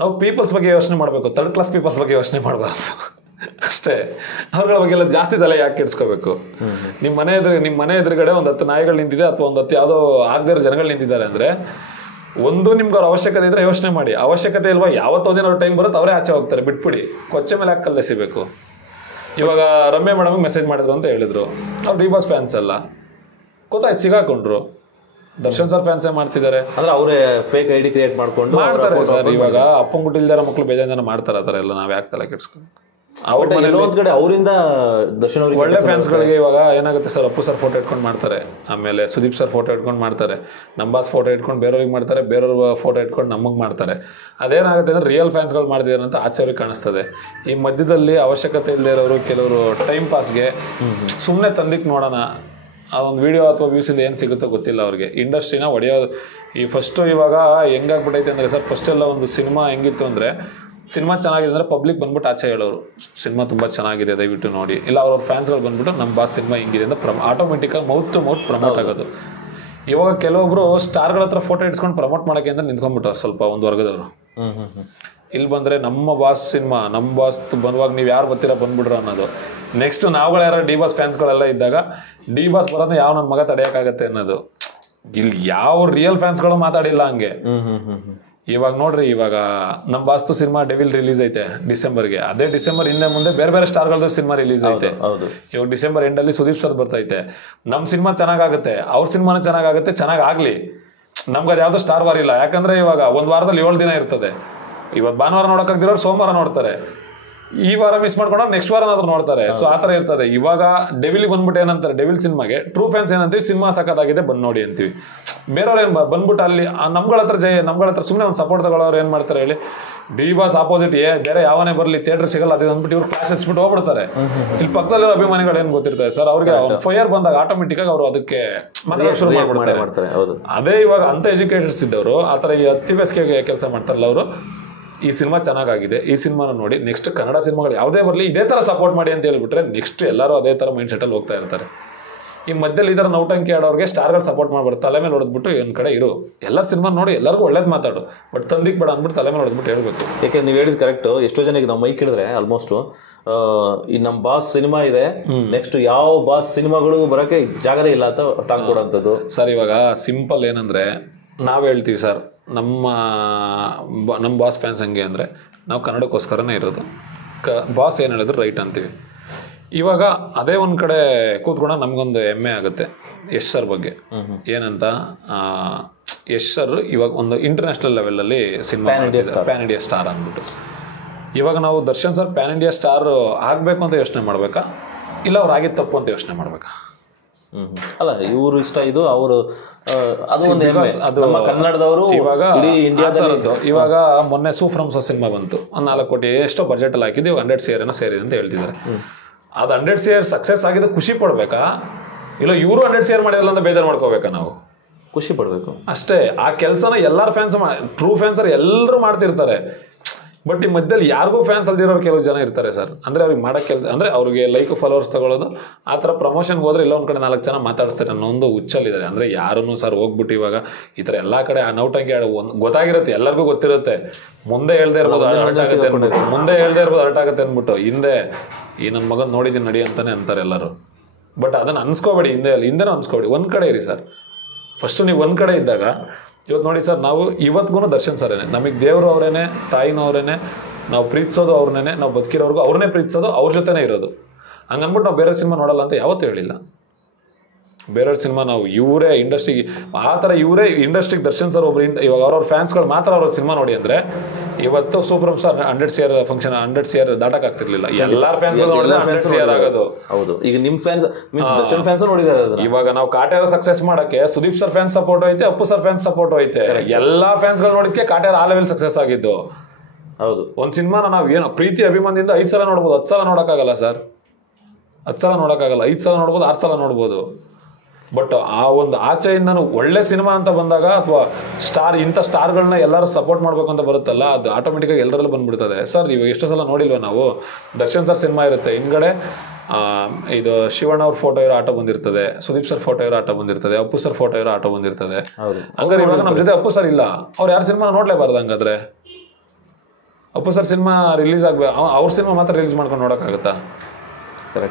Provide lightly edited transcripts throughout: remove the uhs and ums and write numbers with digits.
ನಾವು ಪೀಪಲ್ಸ್ ಬಗ್ಗೆ ಯೋಚನೆ ಮಾಡಬೇಕು, ಥರ್ಡ್ ಕ್ಲಾಸ್ ಪೀಪಲ್ಸ್ ಬಗ್ಗೆ ಯೋಚನೆ ಮಾಡಬಾರ್ದು ಅಷ್ಟೇ. ಅವ್ರಗಳ ಬಗ್ಗೆ ಎಲ್ಲ ಜಾಸ್ತಿ ತಲೆ ಯಾಕೆ ಕೆಡ್ಸ್ಕೋಬೇಕು? ನಿಮ್ಮ ಮನೆ ಎದುರುಗಡೆ ಒಂದು 10 ನಾಯಿಗಳು ನಿಂತಿದೆ ಅಥವಾ ಒಂದು 10 ಯಾವುದೋ ಆಗದೇ ಇರೋ ಜನಗಳು ನಿಂತಿದ್ದಾರೆ ಅಂದರೆ, ಒಂದು ನಿಮ್ಗೆ ಅವ್ರ ಅವಶ್ಯಕತೆ ಇದ್ರೆ ಯೋಚನೆ ಮಾಡಿ, ಅವಶ್ಯಕತೆ ಇಲ್ವಾ ಯಾವತ್ತೋ ದಿನ ಅವ್ರ ಟೈಮ್ ಬರುತ್ತೆ ಅವರೇ ಆಚೆ ಹೋಗ್ತಾರೆ, ಬಿಟ್ಬಿಡಿ. ಕೊಚ್ಚೆ ಮೇಲೆ ಹಾಕಲ್ಲೇ ಸಿಗಬೇಕು. ಇವಾಗ ರಮ್ಯಾ ಮೇಡಮ್ ಮೆಸೇಜ್ ಮಾಡಿದ್ರು ಅಂತ ಹೇಳಿದ್ರು, ಅವ್ರು ಡಿ ಬಾಸ್ ಫ್ಯಾನ್ಸ್ ಅಲ್ಲ, ಗೊತ್ತಾಯ್ತು, ಸಿಗಾಕೊಂಡ್ರು. ದರ್ಶನ್ ಸರ್ ಫ್ಯಾನ್ಸೇ ಮಾಡ್ತಿದ್ದಾರೆ ಅಂದ್ರೆ ಅವರೇ ಫೇಕ್ ಐಡಿ ಕ್ರಿಯೇಟ್ ಮಾಡ್ಕೊಂಡು ಮಾಡ್ತಾರೆ ಸರ್. ಇವಾಗ ಅಪ್ಪಂಗ್ ಗುಟ್ಟಿಲ್ದಾರ ಮಕ್ಕಳು ಬೇಜಾನ್ ಜನ ಮಾಡ್ತಾರೆ ಆ ಥರ ಎಲ್ಲ. ನಾವು ಯಾಕೆ ತಲೆ ಕೆಡ್ಸ್ಕೊಂಡು ಅವ್ರ ಕಡೆ ಅವರಿಂದ ದರ್ಶನ್ ಅವ್ರಿಗೆ ಒಳ್ಳೆ ಫ್ಯಾನ್ಸ್ಗಳಿಗೆ ಇವಾಗ ಏನಾಗುತ್ತೆ ಸರ್, ಅಪ್ಪು ಸರ್ ಫೋಟೋ ಇಟ್ಕೊಂಡು ಮಾಡ್ತಾರೆ, ಆಮೇಲೆ ಸುದೀಪ್ ಸರ್ ಫೋಟೋ ಇಟ್ಕೊಂಡು ಮಾಡ್ತಾರೆ, ನಮ್ಮ ಬಾಸ್ ಫೋಟೋ ಇಟ್ಕೊಂಡು ಬೇರೆಯವ್ರಿಗೆ ಮಾಡ್ತಾರೆ, ಬೇರೆಯವ್ರ ಫೋಟೋ ಇಟ್ಕೊಂಡು ನಮಗೆ ಮಾಡ್ತಾರೆ. ಅದೇನಾಗುತ್ತೆ ಅಂದರೆ ರಿಯಲ್ ಫ್ಯಾನ್ಸ್ಗಳು ಮಾಡ್ತಿದ್ದಾರೆ ಅಂತ ಆಚೆಯವ್ರಿಗೆ ಕಾಣಿಸ್ತದೆ. ಈ ಮಧ್ಯದಲ್ಲಿ ಅವಶ್ಯಕತೆ ಇಲ್ಲದೆ ಇರೋರು ಕೆಲವರು ಟೈಮ್ ಪಾಸ್ಗೆ ಸುಮ್ಮನೆ ತಂದಿಕ್ಕೆ ನೋಡೋಣ, ಅದೊಂದು ವಿಡಿಯೋ ಅಥವಾ ವ್ಯೂಸಿಂದ ಏನು ಸಿಗುತ್ತೋ ಗೊತ್ತಿಲ್ಲ ಅವ್ರಿಗೆ. ಇಂಡಸ್ಟ್ರಿನ ಹೊಡೆಯೋದು ಈ ಫಸ್ಟು ಇವಾಗ ಹೆಂಗಾಗ್ಬಿಟ್ಟೈತೆ ಅಂದರೆ ಸರ್, ಫಸ್ಟೆಲ್ಲ ಒಂದು ಸಿನಿಮಾ ಹೆಂಗಿತ್ತು ಅಂದರೆ, ಸಿನಿಮಾ ಚೆನ್ನಾಗಿದೆ ಅಂದರೆ ಪಬ್ಲಿಕ್ ಬಂದ್ಬಿಟ್ಟು ಆಚೆ ಹೇಳೋರು ಸಿನಿಮಾ ತುಂಬ ಚೆನ್ನಾಗಿದೆ ದಯವಿಟ್ಟು ನೋಡಿ, ಇಲ್ಲ ಅವ್ರ ಫ್ಯಾನ್ಸ್ಗಳು ಬಂದ್ಬಿಟ್ಟು ನಮ್ಮ ಬಾಸ್ ಸಿನಿಮಾ ಹಿಂಗಿದೆ ಅಂತ ಆಟೋಮೆಟಿಕ್ಕಾಗಿ ಮೌತ್ ಟು ಮೌತ್ ಪ್ರಮೋಟ್ ಆಗೋದು. ಇವಾಗ ಕೆಲವೊಬ್ರು ಸ್ಟಾರ್ಗಳ ಹತ್ರ ಫೋಟೋ ಇಟ್ಸ್ಕೊಂಡು ಪ್ರಮೋಟ್ ಮಾಡೋಕ್ಕೆ ಅಂತ ನಿಂತ್ಕೊಂಡ್ಬಿಟ್ಟವ್ರು ಸ್ವಲ್ಪ ಒಂದು ವರ್ಗದವರು. ಇಲ್ಲಿ ಬಂದರೆ ನಮ್ಮ ಬಾಸ್ ಸಿನಿಮಾ, ನಮ್ಮ ಬಾಸ್ ಬಂದುವಾಗ ನೀವು ಯಾರು ಬರ್ತೀರಾ ಬಂದ್ಬಿಡ್ರು ಅನ್ನೋದು. ನೆಕ್ಸ್ಟ್ ನಾವುಗಳು ಯಾರು ಡಿ ಬಾಸ್ ಫ್ಯಾನ್ಸ್ಗಳೆಲ್ಲ ಇದ್ದಾಗ ಡಿ ಬಾಸ್ ಬರೋದನ್ನ ಯಾವ ನನ್ನ ಮಗ ತಡೆಯೋಕ್ಕಾಗತ್ತೆ ಅನ್ನೋದು. ಇಲ್ಲಿ ಯಾವ ರಿಯಲ್ ಫ್ಯಾನ್ಸ್ಗಳು ಮಾತಾಡಿಲ್ಲ ಹಂಗೆ. ಇವಾಗ ನೋಡ್ರಿ, ಇವಾಗ ನಮ್ಮ ಬಾಸ್ತು ಸಿನಿಮಾ ಡೆವಿಲ್ ರಿಲೀಸ್ ಐತೆ ಡಿಸೆಂಬರ್ಗೆ, ಅದೇ ಡಿಸೆಂಬರ್ ಹಿಂದೆ ಮುಂದೆ ಬೇರೆ ಬೇರೆ ಸ್ಟಾರ್ಗಳದ್ದು ಸಿನಿಮಾ ರಿಲೀಸ್ ಐತೆ. ಇವಾಗ ಡಿಸೆಂಬರ್ ಎಂಡಲ್ಲಿ ಸುದೀಪ್ ಸರ್ ಬರ್ತೈತೆ. ನಮ್ಮ ಸಿನಿಮಾ ಚೆನ್ನಾಗಾಗುತ್ತೆ, ಅವ್ರ ಸಿನಿಮಾನು ಚೆನ್ನಾಗಾಗುತ್ತೆ, ಚೆನ್ನಾಗಾಗ್ಲಿ. ನಮ್ಗೆ ಅದು ಯಾವುದೋ ಸ್ಟಾರ್ ವಾರ್ ಇಲ್ಲ. ಯಾಕಂದ್ರೆ ಇವಾಗ ಒಂದು ವಾರದಲ್ಲಿ 7 ದಿನ ಇರ್ತದೆ. ಇವತ್ತು ಭಾನುವಾರ ನೋಡೋಕ್ಕಾಗ್ದಿರೋರು ಸೋಮವಾರ ನೋಡ್ತಾರೆ, ಈ ವಾರ ಮಿಸ್ ಮಾಡ್ಕೊಂಡ್ರೆ ನೆಕ್ಸ್ಟ್ ವಾರ ಏನಾದ್ರು ನೋಡ್ತಾರೆ. ಸೊ ಆ ಥರ ಇರ್ತದೆ. ಇವಾಗ ಡೆವಿಲ್ ಬಂದ್ಬಿಟ್ಟು ಏನಂತಾರೆ, ಡೆವಿಲ್ ಸಿನಿಮಾಗೆ ಟ್ರೂ ಫ್ಯಾನ್ಸ್ ಏನಂತೀವಿ, ಸಿನಿಮಾ ಸಖತ್ತಾಗಿದೆ ಬಂದು ನೋಡಿ ಅಂತೀವಿ. ಬೇರೆಯವ್ರು ಏನು ಬಂದ್ಬಿಟ್ಟು ಅಲ್ಲಿ ನಮ್ಗಳ ಹತ್ರ ಸುಮ್ಮನೆ ಒಂದು ಸಪೋರ್ಟ್ ತಗೊಳ್ಳೋರು ಏನು ಮಾಡ್ತಾರೆ ಹೇಳಿ, ಡಿ ಬಾಸ್ ಆಪೋಸಿಟ್ ಬೇರೆ ಯಾವನೇ ಬರಲಿ ಥಿಯೇಟರ್ ಸಿಗಲ್ಲ ಅದು ಅಂದ್ಬಿಟ್ಟು ಇವ್ರು ಕ್ಲಾಸ್ ಹಚ್ಬಿಟ್ಟು ಹೋಗ್ಬಿಡ್ತಾರೆ. ಇಲ್ಲಿ ಪಕ್ಕದಲ್ಲಿರೋ ಅಭಿಮಾನಿಗಳು ಏನು ಗೊತ್ತಿರ್ತಾರೆ ಸರ್, ಅವ್ರಿಗೆ ಫೈರ್ ಬಂದಾಗ ಆಟೋಮೆಟಿಕ್ ಆಗಿ ಅವರು ಅದಕ್ಕೆ ಮಾತಾಡೋಕೆ ಶುರು ಮಾಡ್ಬಿಡ್ತಾರೆ. ಅದೇ ಇವಾಗ ಅಂತ ಎಜುಕೇಟರ್ಸ್ ಇದ್ದವರು ಆ ಥರ ಈ ಅತಿ ಬೇಸಿಗೆ ಕೆಲಸ ಮಾಡ್ತಾರಲ್ಲ, ಅವರು ಈ ಸಿನಿಮಾ ಚೆನ್ನಾಗಿದೆ, ಈ ಸಿನಿಮಾನ ನೋಡಿ, ನೆಕ್ಸ್ಟ್ ಕನ್ನಡ ಸಿನಿಮಾಗಳು ಯಾವುದೇ ಬರಲಿ ಇದೇ ಥರ ಸಪೋರ್ಟ್ ಮಾಡಿ ಅಂತ ಹೇಳ್ಬಿಟ್ರೆ ನೆಕ್ಸ್ಟ್ ಎಲ್ಲರೂ ಅದೇ ಥರ ಮೈಂಡ್ ಸೆಟಲ್ಲಿ ಹೋಗ್ತಾ ಇರ್ತಾರೆ. ಈ ಮಧ್ಯದಲ್ಲಿ ಇದರ ನೌಟಂಕಿ ಆಡೋರಿಗೆ ಸ್ಟಾರ್ಗಳು ಸಪೋರ್ಟ್ ಮಾಡ್ಬಾರ್ದು, ತಲೆ ಮೇಲೆ ಹೊಡೆದ್ಬಿಟ್ಟು ಒಂದು ಕಡೆ ಇರು, ಎಲ್ಲರ ಸಿನಿಮಾ ನೋಡಿ ಎಲ್ಲರಿಗೂ ಒಳ್ಳೇದು ಮಾತಾಡು, ಬಟ್ ತಂದಿಕ್ ಬೇಡ ಅಂದ್ಬಿಟ್ಟು ತಲೆ ಮೇಲೆ ಹೊಡೆದ್ಬಿಟ್ಟು ಹೇಳ್ಬೇಕು. ಯಾಕೆ ನೀವು ಹೇಳಿದ್ ಕರೆಕ್ಟ್. ಎಷ್ಟೋ ಜನಕ್ಕೆ ನಾವು ಮೈ ಕೇಳಿದ್ರೆ ಆಲ್ಮೋಸ್ಟ್ ಈ ನಮ್ಮ ಬಾಸ್ ಸಿನಿಮಾ ಇದೆ, ನೆಕ್ಸ್ಟ್ ಯಾವ ಬಾಸ್ ಸಿನಿಮಾಗಳು ಬರೋಕೆ ಜಾಗನೇ ಇಲ್ಲ ಅಂತ ಟಾಕ್ ಕೊಡೋಂಥದ್ದು. ಸರ್ ಇವಾಗ ಸಿಂಪಲ್ ಏನಂದ್ರೆ, ನಾವು ಹೇಳ್ತೀವಿ ಸರ್ ನಮ್ಮ ಬಾಸ್ ಫ್ಯಾನ್ಸ್ ಹಂಗೆ ಅಂದರೆ ನಾವು ಕನ್ನಡಕ್ಕೋಸ್ಕರನೇ ಇರೋದು, ಬಾಸ್ ಏನು ಹೇಳಿದ್ರು ರೈಟ್ ಅಂತೀವಿ. ಇವಾಗ ಅದೇ ಒಂದು ಕಡೆ ಕೂತ್ಕೊಂಡಾಗ ನಮಗೊಂದು ಹೆಮ್ಮೆ ಆಗುತ್ತೆ ಯಶ್ ಸರ್ ಬಗ್ಗೆ. ಏನಂತ, ಯಶ್ ಸರ್ ಇವಾಗ ಒಂದು ಇಂಟರ್ನ್ಯಾಷನಲ್ ಲೆವೆಲಲ್ಲಿ ಸಿನಿಮಾ ಪ್ಯಾನ್ ಇಂಡಿಯಾ ಸ್ಟಾರ್ ಅಂದ್ಬಿಟ್ಟು. ಇವಾಗ ನಾವು Darshan sir PAN India star ಆಗಬೇಕು ಅಂತ ಯೋಚನೆ ಮಾಡಬೇಕಾ, ಇಲ್ಲ ಅವ್ರು ಆಗಿದ್ದು ತಪ್ಪು ಅಂತ ಯೋಚನೆ ಮಾಡಬೇಕಾ? ಅಲ್ಲ, ಇವರು ಇಷ್ಟ ಇದು ಅವರು ಅದು ನಮ್ಮ ಕನ್ನಡದವರು ಇವಾಗ ಇಂಡಿಯಾದಲ್ಲದ್ದು. ಇವಾಗ ಮೊನ್ನೆ ಸೂಫ್ರಮ್ಸ್ ಸಿನಿಮಾ ಬಂತು, 4 ಕೋಟಿ ಎಷ್ಟೋ ಬಜೆಟ್ ಅಲ್ಲಿ ಹಾಕಿದ್ದು, 100 CR ಸೇರಿದೆ ಅಂತ ಹೇಳ್ತಿದ್ದಾರೆ. ಅದು 100 CR ಸಕ್ಸಸ್ ಆಗಿದೆ ಖುಷಿ ಪಡ್ಬೇಕಾ, ಇಲ್ಲ ಇವರು 100 CR ಮಾಡಿರಲ್ಲ ಅಂತ ಬೇಜಾರು ಮಾಡ್ಕೋಬೇಕಾ? ನಾವು ಖುಷಿ ಪಡ್ಬೇಕು ಅಷ್ಟೇ. ಆ ಕೆಲಸನ ಎಲ್ಲರ ಫ್ಯಾನ್ಸ್ ಟ್ರೂ ಫ್ಯಾನ್ಸರ್ ಎಲ್ಲರೂ ಮಾಡ್ತಿರ್ತಾರೆ. ಬಟ್ ಈ ಮಧ್ಯದಲ್ಲಿ ಯಾರಿಗೂ ಫ್ಯಾನ್ಸ್ ಅಲ್ದಿರೋರು ಕೆಲವು ಜನ ಇರ್ತಾರೆ ಸರ್. ಅಂದರೆ ಅವ್ರಿಗೆ ಮಾಡೋಕ್ಕೆ ಕೆಲಸ ಅಂದರೆ ಅವ್ರಿಗೆ ಲೈಕ್ ಫಾಲೋವರ್ಸ್ ತಗೊಳ್ಳೋದು, ಆ ಥರ ಪ್ರಮೋಷನ್ಗೆ ಹೋದ್ರೆ ಇಲ್ಲ ಒಂದು ಕಡೆ 4 ಜನ ಮಾತಾಡಿಸ್ತಾರೆ ಅನ್ನೋ ಒಂದು ಹುಚ್ಚಲ್ಲಿದ್ದಾರೆ. ಅಂದರೆ ಯಾರನ್ನು ಸರ್ ಹೋಗ್ಬಿಟ್ಟು ಇವಾಗ ಈ ಥರ ಎಲ್ಲ ಕಡೆ ಆ ನೌಟಂಕಿ ಒಂದು ಗೊತ್ತಾಗಿರುತ್ತೆ, ಎಲ್ಲರಿಗೂ ಗೊತ್ತಿರುತ್ತೆ. ಮುಂದೆ ಹೇಳ್ದೇ ಇರ್ಬೋದು ಅರ್ಟ್ ಆಗುತ್ತೆ ಅಂದ್ಬಿಟ್ಟು ಹಿಂದೆ ಈ ನನ್ನ ಮಗನ ನೋಡಿದ್ದೀನಿ ನಡಿ ಅಂತಾನೆ ಅಂತಾರೆ ಎಲ್ಲರೂ. ಬಟ್ ಅದನ್ನು ಅನ್ಸ್ಕೋಬೇಡಿ, ಹಿಂದೆನೂ ಅನ್ಸ್ಕೋಬೇಡಿ, ಒಂದು ಕಡೆ ಇರಿ ಸರ್. ಫಸ್ಟು ನೀವು ಒಂದು ಕಡೆ ಇದ್ದಾಗ ಇವತ್ತು ನೋಡಿ ಸರ್, ನಾವು ಇವತ್ತಿಗೂ ದರ್ಶನ್ ಸರೇನೆ, ನಮಗೆ ದೇವರು ಅವರೇನೆ, ತಾಯಿನೂ ಅವರೇನೆ, ನಾವು ಪ್ರೀತಿಸೋದು ಅವ್ರನ್ನೇ, ನಾವು ಬದುಕಿರೋರ್ಗು ಅವ್ರನ್ನೇ ಪ್ರೀತಿಸೋದು, ಅವ್ರ ಜೊತೆನೇ ಇರೋದು. ಹಂಗನ್ಬಿಟ್ಟು ನಾವು ಬೇರೆ ಸಿನಿಮಾ ನೋಡಲ್ಲ ಅಂತ ಯಾವತ್ತೂ ಹೇಳಿಲ್ಲ. ಬೇರೆಯವ್ರ ಸಿನಿಮಾ ನಾವು ಇವರೇ ಇಂಡಸ್ಟ್ರಿಗೆ ಆ ಥರ ಇವರೇ ಇಂಡಸ್ಟ್ರಿಗೆ ದರ್ಶನ್ ಸರ್ ಒಬ್ರು ಇವಾಗ ಅವ್ರವ್ರ ಫ್ಯಾನ್ಸ್ಗಳು ಮಾತ್ರ ಅವ್ರ ಸಿನಿಮಾ ನೋಡಿ ಅಂದರೆ ಇವತ್ತು super sir 100 CR function 100 CR ದಾಟಕ್ಕಾಗ್ತಿರ್ಲಿಲ್ಲ. ಎಲ್ಲಾರ ಫ್ಯಾನ್ಸ್ಗಳು 100 CR ಆಗೋದು. ಹೌದು, ಈಗ ನಿಮ್ಮ ಫ್ಯಾನ್ಸ್ ಮೀನ್ಸ್ ದರ್ಶನ್ ಫ್ಯಾನ್ಸ್ ನೋಡಿದ್ದಾರೆ. ಇವಾಗ ನಾವು ಕಾಟೇರ ಸಕ್ಸಸ್ ಮಾಡಕ್ಕೆ ಸುದೀಪ್ ಸರ್ ಫ್ಯಾನ್ಸ್ ಸಪೋರ್ಟ್ ಐತೆ, ಅಪ್ಪು ಸರ್ ಫ್ಯಾನ್ಸ್ ಸಪೋರ್ಟ್ ಐತೆ, ಎಲ್ಲಾ ಫ್ಯಾನ್ಸ್ಗಳು ನೋಡಿದ್ಕೆ ಕಾಟೇರ ಆ ಲೆವೆಲ್ ಸಕ್ಸಸ್ ಆಗಿದ್ದು. ಹೌದು, ಒಂದು ಸಿನಿಮಾನ ನಾವು ಏನೋ ಪ್ರೀತಿ ಅಭಿಮಾನದಿಂದ 5 ಸಲ ನೋಡ್ಬೋದು, 10 ಸಲ ನೋಡೋಕ್ಕಾಗಲ್ಲ ಸರ್. 10 ಸಲ ನೋಡೋಕ್ಕಾಗಲ್ಲ, 5 ಸಲ ನೋಡ್ಬೋದು, 6 ಸಲ ನೋಡ್ಬೋದು. ಬಟ್ ಆ ಒಂದು ಆಚೆಯಿಂದನೂ ಒಳ್ಳೆ ಸಿನಿಮಾ ಅಂತ ಬಂದಾಗ ಅಥವಾ ಇಂಥ ಸ್ಟಾರ್ಗಳನ್ನ ಎಲ್ಲರೂ ಸಪೋರ್ಟ್ ಮಾಡಬೇಕು ಅಂತ ಬರುತ್ತಲ್ಲ, ಅದು ಆಟೋಮೆಟಿಕ್ಕಾಗಿ ಎಲ್ಲರಲ್ಲೂ ಬಂದ್ಬಿಡ್ತದೆ ಸರ್. ಇವಾಗ ಎಷ್ಟೋ ಸಲ ನೋಡಿಲ್ವ ನಾವು, ದರ್ಶನ್ ಸರ್ ಸಿನಿಮಾ ಇರುತ್ತೆ, ಹಿಂದ್ಗಡೆ ಇದು ಶಿವಣ್ಣ ಅವ್ರ ಫೋಟೋ ಇರೋ ಆಟೋ ಬಂದಿರ್ತದೆ, ಸುದೀಪ್ ಸರ್ ಫೋಟೋ ಇರೋ ಆಟೋ ಬಂದಿರ್ತದೆ, ಅಪ್ಪು ಸರ್ ಫೋಟೋ ಇರೋ ಆಟೋ ಬಂದಿರ್ತದೆ. ಹಂಗಾರೆ ಇವಾಗ ನಮ್ಮ ಜೊತೆ ಅಪ್ಪು ಸರ್ ಇಲ್ಲ, ಅವ್ರು ಯಾರು ಸಿನಿಮಾ ನೋಡ್ಲೇಬಾರ್ದು. ಹಂಗಾದ್ರೆ ಅಪ್ಪು ಸರ್ ಸಿನಿಮಾ ರಿಲೀಸ್ ಆಗ್ಬೇಕು, ಅವ್ರ ಸಿನಿಮಾ ಮಾತ್ರ ರಿಲೀಸ್ ಮಾಡ್ಕೊಂಡು ನೋಡೋಕ್ಕಾಗುತ್ತಾ?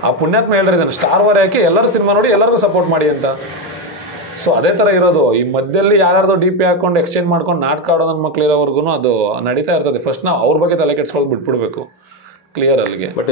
ಆ ಪುಣ್ಯಾತ್ಮ ಹೇಳಿದಾನೆ ಸ್ಟಾರ್ ವಾರ್ ಯಾಕೆ ಎಲ್ಲರೂ ಸಿನಿಮಾ ನೋಡಿ ಎಲ್ಲರಿಗೂ ಸಪೋರ್ಟ್ ಮಾಡಿ ಅಂತ. ಸೊ ಅದೇ ಥರ ಇರೋದು. ಈ ಮಧ್ಯದಲ್ಲಿ ಯಾರ್ಯಾರ್ದೋ DP ಹಾಕೊಂಡು ಎಕ್ಸ್ಚೇಂಜ್ ಮಾಡ್ಕೊಂಡು ನಾಟಕ ಆಡೋ ನನ್ನ ಮಕ್ಳು ಇರೋವರೆಗೂ ಅದು ನಡೀತಾ ಇರ್ತದೆ. ಫಸ್ಟ್ ನಾವು ಅವ್ರ ಬಗ್ಗೆ ತಲೆ ಕೆಡ್ಸ್ಕೊಳ್ಳೋದು ಬಿಟ್ಬಿಡ್ಬೇಕು ಕ್ಲಿಯರ್ ಅಲ್ಲಿಗೆ. ಬಟ್